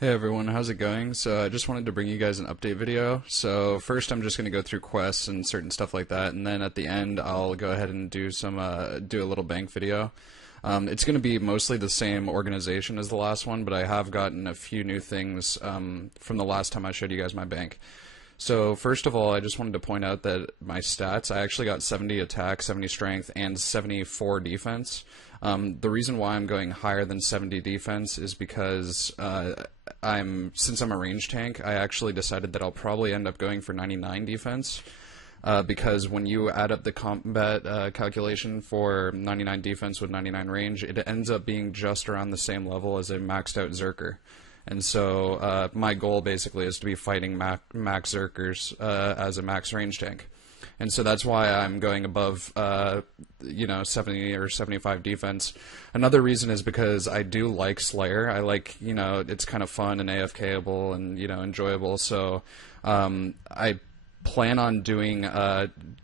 Hey everyone, how's it going? So I just wanted to bring you guys an update video. So first I'm just going to go through quests and certain stuff like that, and then at the end I'll go ahead and do a little bank video. It's going to be mostly the same organization as the last one, but I have gotten a few new things from the last time I showed you guys my bank. So first of all, I just wanted to point out that my stats, I actually got 70 attack, 70 strength, and 74 defense. The reason why I'm going higher than 70 defense is because since I'm a range tank, I actually decided that I'll probably end up going for 99 defense. Because when you add up the combat calculation for 99 defense with 99 range, it ends up being just around the same level as a maxed out Zerker. And so my goal basically is to be fighting max Zerkers as a max range tank. And so that's why I'm going above, 70 or 75 defense. Another reason is because I do like Slayer. I like, it's kind of fun and AFKable and, enjoyable. So I plan on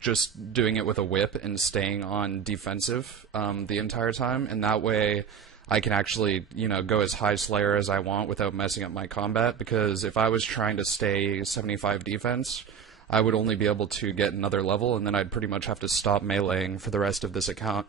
just doing it with a whip and staying on defensive the entire time. And that way I can actually, go as high Slayer as I want without messing up my combat. Because if I was trying to stay 75 defense, I would only be able to get another level, and then I'd pretty much have to stop meleeing for the rest of this account.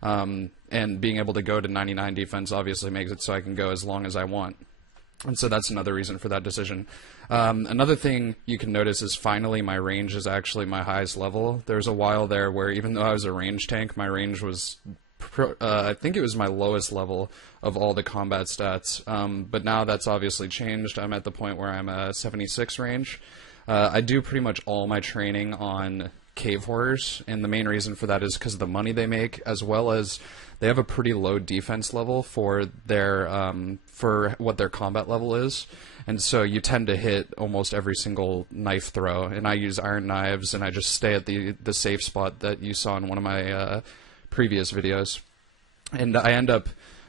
And being able to go to 99 defense obviously makes it so I can go as long as I want. And so that's another reason for that decision. Another thing you can notice is finally my range is actually my highest level. There was a while there where even though I was a range tank, my range was, I think it was my lowest level of all the combat stats. But now that's obviously changed. I'm at the point where I'm a 76 range. I do pretty much all my training on cave horrors, and the main reason for that is because of the money they make, as well as they have a pretty low defense level for their for what their combat level is, and so you tend to hit almost every single knife throw. And I use iron knives, and I just stay at the safe spot that you saw in one of my previous videos, and I end up.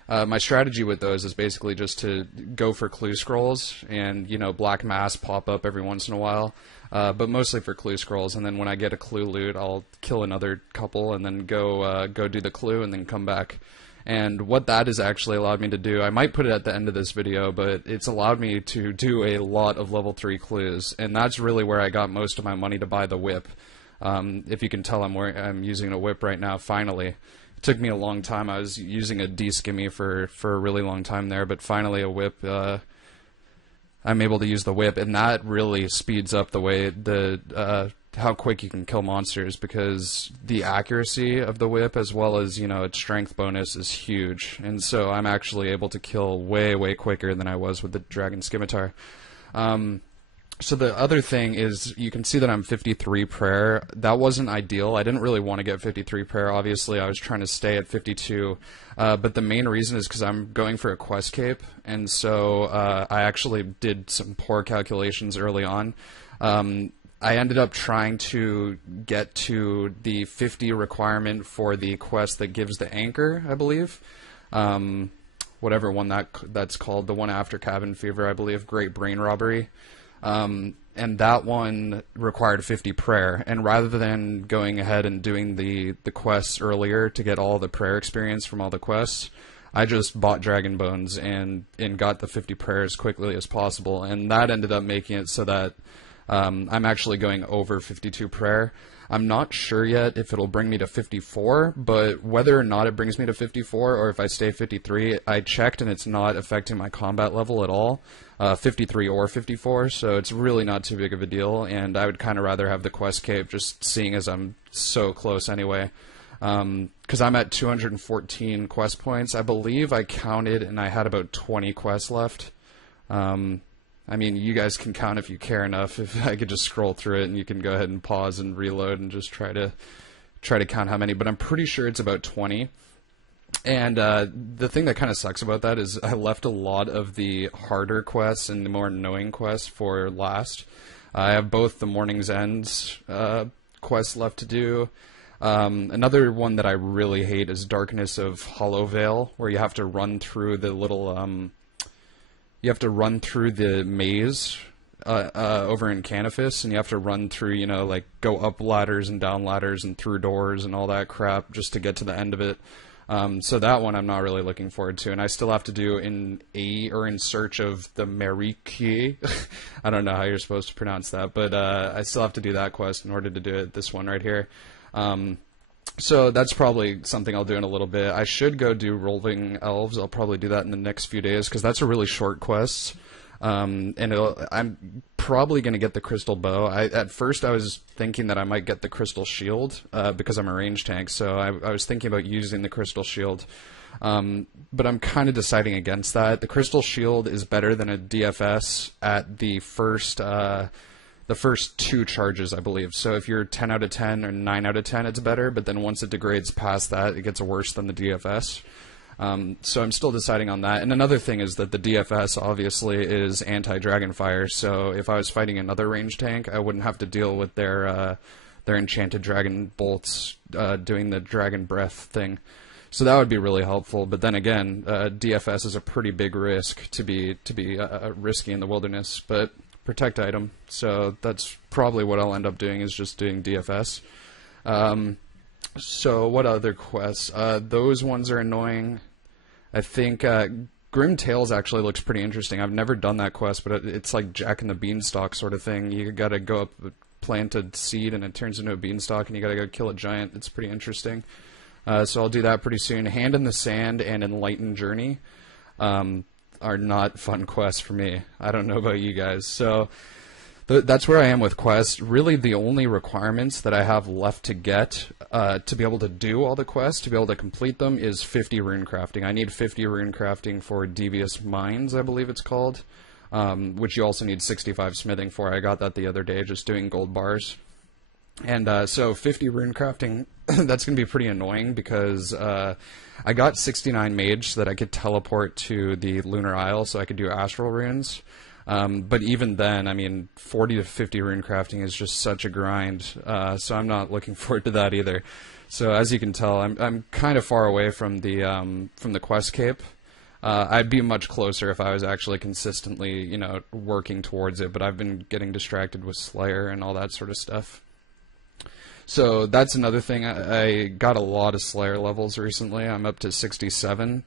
My strategy with those is basically just to go for clue scrolls and, black mass pop up every once in a while, but mostly for clue scrolls. And then when I get a clue loot, I'll kill another couple and then go do the clue and then come back. And what that has actually allowed me to do, I might put it at the end of this video, but it's allowed me to do a lot of level 3 clues. And that's really where I got most of my money to buy the whip. If you can tell, I'm using a whip right now, finally. Took me a long time. I was using a D-skimmy for a really long time there, but finally a whip, I'm able to use the whip, and that really speeds up the way how quick you can kill monsters, because the accuracy of the whip as well as, its strength bonus is huge, and so I'm actually able to kill way, way quicker than I was with the Dragon Scimitar. So the other thing is, you can see that I'm 53 prayer. That wasn't ideal. I didn't really want to get 53 prayer. Obviously, I was trying to stay at 52. But the main reason is because I'm going for a quest cape, and so I actually did some poor calculations early on. I ended up trying to get to the 50 requirement for the quest that gives the anchor, I believe. Whatever one that's called, the one after Cabin Fever, I believe, Great Brain Robbery. And that one required 50 prayer, and rather than going ahead and doing the quests earlier to get all the prayer experience from all the quests, I just bought Dragon Bones and got the 50 prayer as quickly as possible, and that ended up making it so that I'm actually going over 52 prayer. I'm not sure yet if it'll bring me to 54, but whether or not it brings me to 54 or if I stay 53, I checked and it's not affecting my combat level at all, 53 or 54, so it's really not too big of a deal, and I would kind of rather have the quest cape, just seeing as I'm so close anyway. Because I'm at 214 quest points. I believe I counted and I had about 20 quests left. I mean, you guys can count if you care enough. If I could just scroll through it, and you can go ahead and pause and reload and just try to count how many. But I'm pretty sure it's about 20. And the thing that kind of sucks about that is I left a lot of the harder quests and the more annoying quests for last. I have both the Morning's End quests left to do. Another one that I really hate is Darkness of Hollow Vale, where you have to run through the little you have to run through the maze over in Canifis, and you have to run through, like, go up ladders and down ladders and through doors and all that crap just to get to the end of it. So that one I'm not really looking forward to, and I still have to do in search of the Meriki. I don't know how you're supposed to pronounce that, but I still have to do that quest in order to do it. This one right here. So that's probably something I'll do in a little bit. I should go do Rolling Elves. I'll probably do that in the next few days because that's a really short quest. And I'm probably going to get the crystal bow. At first I was thinking that I might get the crystal shield because I'm a range tank, so I was thinking about using the crystal shield. But I'm kind of deciding against that. The crystal shield is better than a DFS at the first 2 charges, I believe. So if you're 10 out of 10 or 9 out of 10, it's better, but then once it degrades past that, it gets worse than the DFS. So I'm still deciding on that. And another thing is that the DFS obviously is anti-Dragonfire, so if I was fighting another range tank, I wouldn't have to deal with their enchanted dragon bolts doing the dragon breath thing. So that would be really helpful. But then again, DFS is a pretty big risk to be risky in the wilderness. But protect item, so that's probably what I'll end up doing, is just doing DFS. So what other quests? Those ones are annoying. I think Grim Tales actually looks pretty interesting. I've never done that quest, but it's like Jack and the Beanstalk sort of thing. You gotta go up, plant a seed, and it turns into a beanstalk, and you gotta go kill a giant. It's pretty interesting. So I'll do that pretty soon. Hand in the Sand and Enlightened Journey are not fun quests for me. I don't know about you guys. So that's where I am with quests. Really, the only requirements that I have left to get to be able to do all the quests, to be able to complete them, is 50 rune crafting. I need 50 rune crafting for Devious Mines, I believe it's called, which you also need 65 smithing for. I got that the other day, just doing gold bars. And so 50 rune crafting, that's going to be pretty annoying because I got 69 mage so that I could teleport to the Lunar Isle so I could do astral runes. But even then, I mean, 40 to 50 rune crafting is just such a grind, so I'm not looking forward to that either. So as you can tell, I'm kind of far away from the quest cape. I'd be much closer if I was actually consistently, you know, working towards it, but I've been getting distracted with Slayer and all that sort of stuff. So that's another thing. I got a lot of Slayer levels recently. I'm up to 67,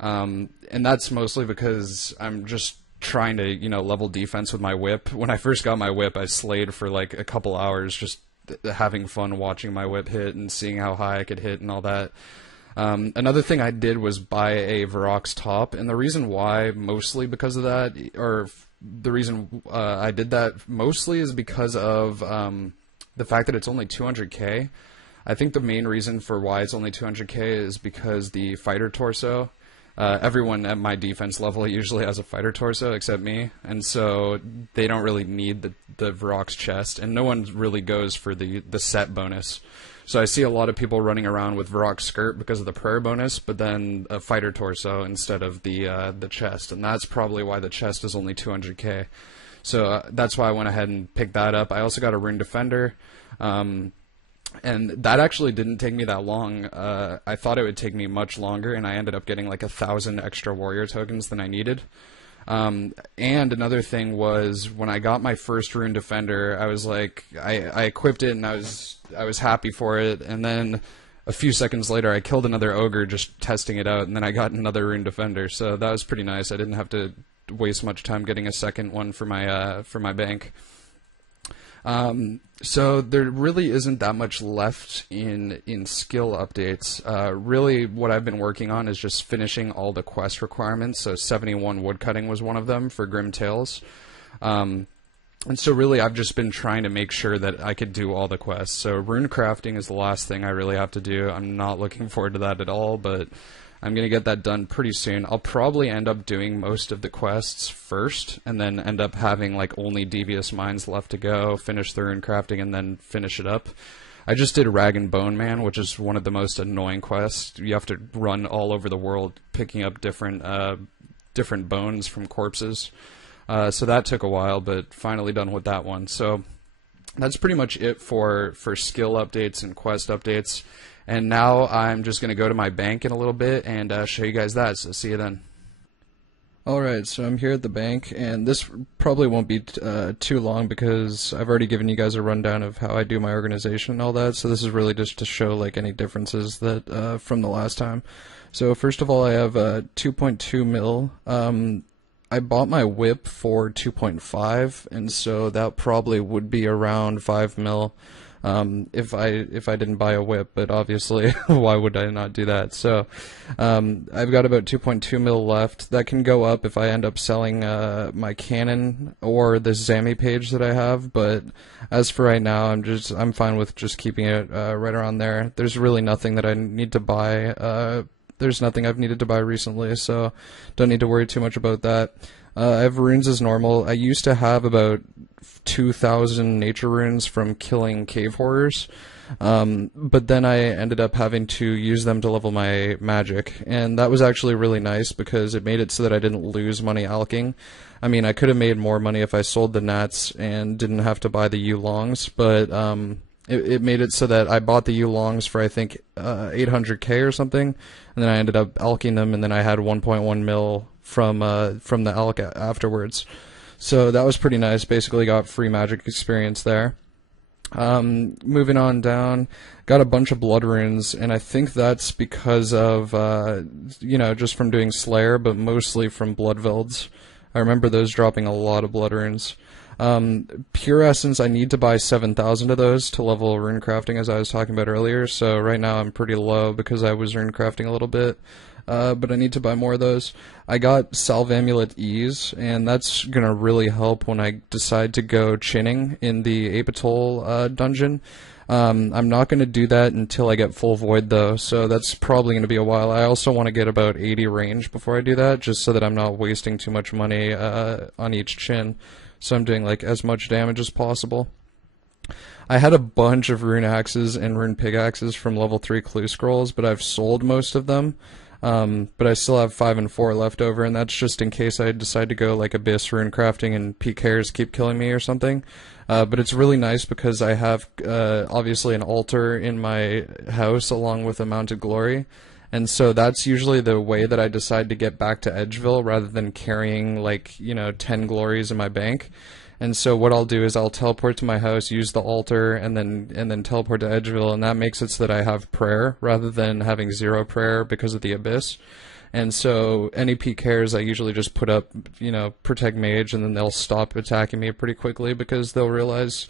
and that's mostly because I'm just trying to, you know, level defense with my whip. When I first got my whip, I slayed for like a couple hours just having fun watching my whip hit and seeing how high I could hit and all that. Another thing I did was buy a Verac's top, and the reason why, mostly because of that, or the reason I did that mostly is because of the fact that it's only 200k. I think the main reason for why it's only 200k is because the fighter torso, everyone at my defense level usually has a fighter torso except me, and so they don't really need the Verac's chest, and no one really goes for the set bonus. So I see a lot of people running around with Verac's skirt because of the prayer bonus, but then a fighter torso instead of the chest, and that's probably why the chest is only 200k. So that's why I went ahead and picked that up. I also got a Rune Defender, and that actually didn't take me that long. I thought it would take me much longer, and I ended up getting like 1,000 extra warrior tokens than I needed. And another thing was, when I got my first Rune Defender, I was like, I equipped it and I was happy for it, and then a few seconds later I killed another ogre just testing it out, and then I got another Rune Defender, so that was pretty nice. I didn't have to waste much time getting a second one for my bank. So there really isn't that much left in skill updates. Really what I've been working on is just finishing all the quest requirements. So 71 woodcutting was one of them for Grim Tales. And so really I've just been trying to make sure that I could do all the quests. So rune crafting is the last thing I really have to do. I'm not looking forward to that at all, but I'm going to get that done pretty soon. I'll probably end up doing most of the quests first, and then end up having like only Devious Mines left to go, finish the rune crafting, and then finish it up. I just did Rag and Bone Man, which is one of the most annoying quests. You have to run all over the world picking up different bones from corpses. So that took a while, but finally done with that one. So that's pretty much it for skill updates and quest updates. And now I'm just going to go to my bank in a little bit and show you guys that, so see you then. Alright, so I'm here at the bank, and this probably won't be too long because I've already given you guys a rundown of how I do my organization and all that, so this is really just to show like any differences that from the last time. So first of all, I have 2.2 mil. I bought my whip for 2.5, and so that probably would be around 5 mil. If I didn't buy a whip, but obviously why would I not do that? So I've got about 2.2 mil left. That can go up if I end up selling my Canon or this Zami page that I have, but as for right now, I'm fine with just keeping it right around there. There's really nothing that I need to buy. There's nothing I've needed to buy recently, so don't need to worry too much about that. I have runes as normal. I used to have about 2,000 nature runes from killing cave horrors, but then I ended up having to use them to level my magic, and that was actually really nice because it made it so that I didn't lose money alching. I mean, I could have made more money if I sold the nats and didn't have to buy the Yulongs, but it made it so that I bought the Yulongs for I think 800k or something, and then I ended up alching them, and then I had 1.1 mil from the alch afterwards. So that was pretty nice. Basically got free magic experience there. Moving on down, got a bunch of blood runes, and I think that's because of you know, just from doing Slayer, but mostly from blood velds. I remember those dropping a lot of blood runes. Pure essence, I need to buy 7,000 of those to level rune crafting, as I was talking about earlier, so right now I'm pretty low because I was rune crafting a little bit, but I need to buy more of those. I got Salve Amulet Ease, and that's gonna really help when I decide to go chinning in the Ape Atoll dungeon. I'm not going to do that until I get full void though, so that's probably going to be a while. I also want to get about 80 range before I do that, just so that I'm not wasting too much money on each chin. So I'm doing like as much damage as possible. I had a bunch of rune axes and rune pickaxes from level 3 clue scrolls, but I've sold most of them. But I still have 5 and 4 left over, and that's just in case I decide to go like Abyss rune crafting and PKers keep killing me or something. But it's really nice because I have obviously an altar in my house along with a mounted glory. And so that's usually the way that I decide to get back to Edgeville rather than carrying like, you know, 10 glories in my bank. And so what I'll do is I'll teleport to my house, use the altar, and then teleport to Edgeville, and that makes it so that I have prayer rather than having 0 prayer because of the Abyss. And so any PKers I usually just put up, you know, protect mage, and then they'll stop attacking me pretty quickly because they'll realize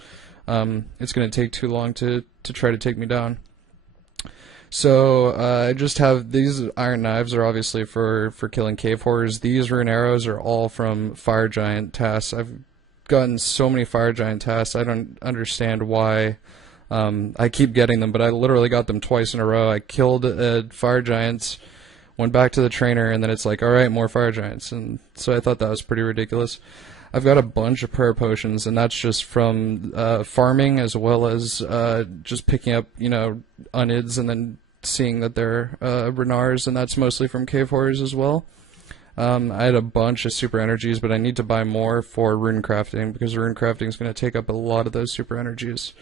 it's going to take too long to try to take me down. So I just have these iron knives are obviously for killing cave horrors. These rune arrows are all from fire giant tasks. I've gotten so many fire giant tasks. I don't understand why I keep getting them, but I literally got them twice in a row. I killed fire giants, went back to the trainer, and then it's like, alright, more fire giants. And so I thought that was pretty ridiculous. I've got a bunch of prayer potions, and that's just from farming as well as just picking up, you know, unids and then seeing that they're Renars, and that's mostly from cave horrors as well. I had a bunch of super energies, but I need to buy more for rune crafting because rune crafting is going to take up a lot of those super energies.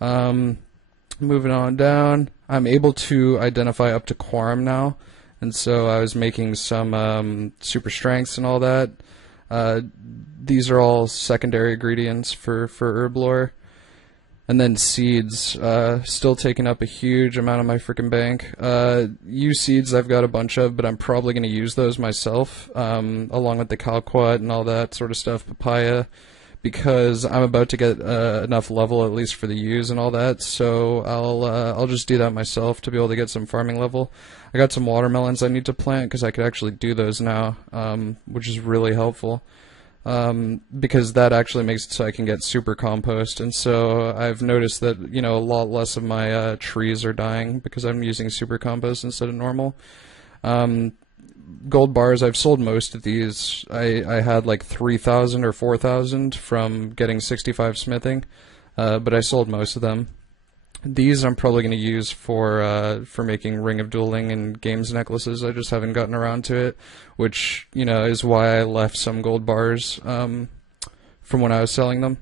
Moving on down, I'm able to identify up to Quorum now, and so I was making some super strengths and all that. These are all secondary ingredients for herb lore. And then seeds, still taking up a huge amount of my freaking bank. Use seeds I've got a bunch of, but I'm probably going to use those myself, along with the calquat and all that sort of stuff, papaya, because I'm about to get enough level at least for the use and all that, so I'll just do that myself to be able to get some farming level. I got some watermelons I need to plant because I could actually do those now, which is really helpful. Because that actually makes it so I can get super compost, and so I've noticed that, you know, a lot less of my trees are dying because I'm using super compost instead of normal. Gold bars, I've sold most of these. I had like 3,000 or 4,000 from getting 65 smithing, but I sold most of them. These I'm probably going to use for making Ring of Dueling and games necklaces. I just haven't gotten around to it, which, you know, is why I left some gold bars from when I was selling them.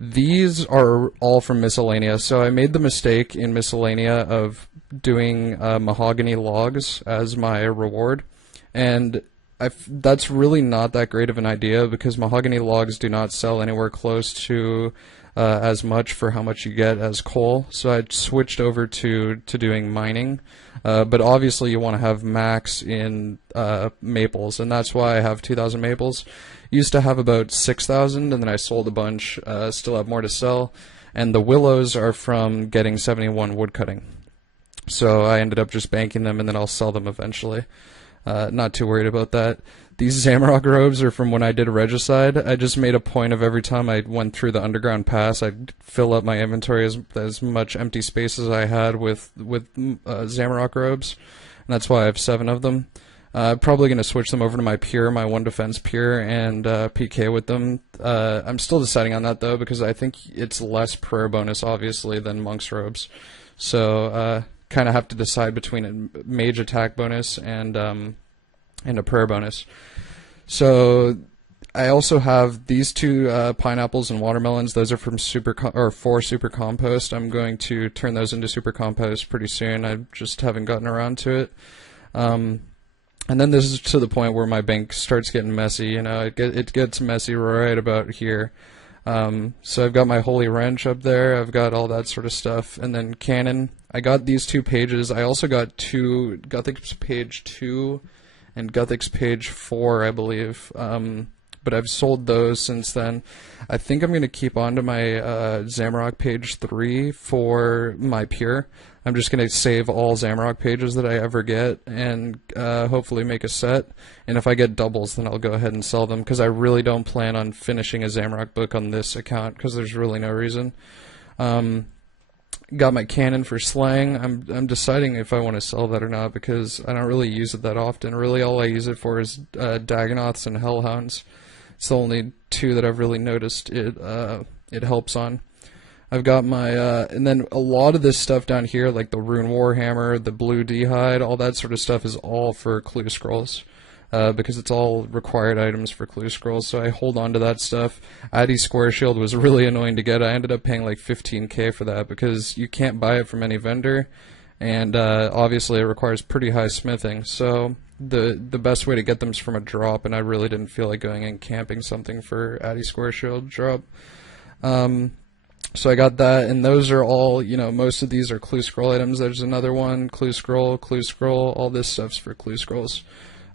These are all from Miscellanea, so I made the mistake in Miscellanea of doing mahogany logs as my reward, and that's really not that great of an idea because mahogany logs do not sell anywhere close to as much for how much you get as coal. So I switched over to doing mining, but obviously you want to have max in maples, and that's why I have 2,000 maples. Used to have about 6,000, and then I sold a bunch. Still have more to sell, and the willows are from getting 71 woodcutting. So I ended up just banking them, and then I'll sell them eventually. Not too worried about that. These Zamrock robes are from when I did Regicide. I just made a point of every time I went through the underground pass, I'd fill up my inventory as much empty space as I had with Zamrock robes, and that's why I have 7 of them. Probably going to switch them over to my Pure, my 1 defense Pure, and PK with them. I'm still deciding on that though because I think it's less prayer bonus obviously than Monk's robes. So kind of have to decide between a mage attack bonus and a prayer bonus. So I also have these 2 pineapples and watermelons. Those are from for super compost. I'm going to turn those into super compost pretty soon. I just haven't gotten around to it. And then this is to the point where my bank starts getting messy. You know, it gets messy right about here. So I've got my holy wrench up there. I've got all that sort of stuff, and then cannon. I got these 2 pages. I also got Guthix page 2 and Guthix page 4, I believe. But I've sold those since then. I think I'm going to keep on to my Zamrock page 3 for my Pure. I'm just going to save all Zamrock pages that I ever get and hopefully make a set. And if I get doubles, then I'll go ahead and sell them because I really don't plan on finishing a Zamrock book on this account because there's really no reason. Got my cannon for slang. I'm deciding if I want to sell that or not because I don't really use it that often. Really, all I use it for is Dagonoths and Hellhounds. It's the only 2 that I've really noticed it helps on. I've got my and then a lot of this stuff down here, like the Rune Warhammer, the Blue D'hide, all that sort of stuff is all for clue scrolls. Because it's all required items for clue scrolls, so I hold on to that stuff. Addy Square Shield was really annoying to get. I ended up paying like 15k for that because you can't buy it from any vendor, and obviously it requires pretty high smithing. So the best way to get them is from a drop, and I really didn't feel like going and camping something for Addy Square Shield drop. So I got that, and those are all, you know, most of these are clue scroll items. There's another one, clue scroll, all this stuff's for clue scrolls.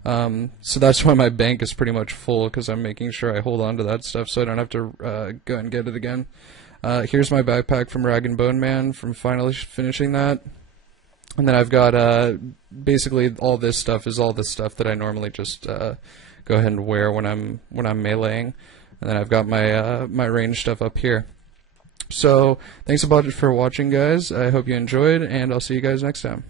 So that's why my bank is pretty much full, because I'm making sure I hold on to that stuff so I don't have to go and get it again. Here's my backpack from Rag and Bone Man from finally finishing that. And then I've got basically all this stuff is all the stuff that I normally just go ahead and wear when I'm meleeing. And then I've got my my range stuff up here. So thanks a bunch for watching, guys. I hope you enjoyed, and I'll see you guys next time.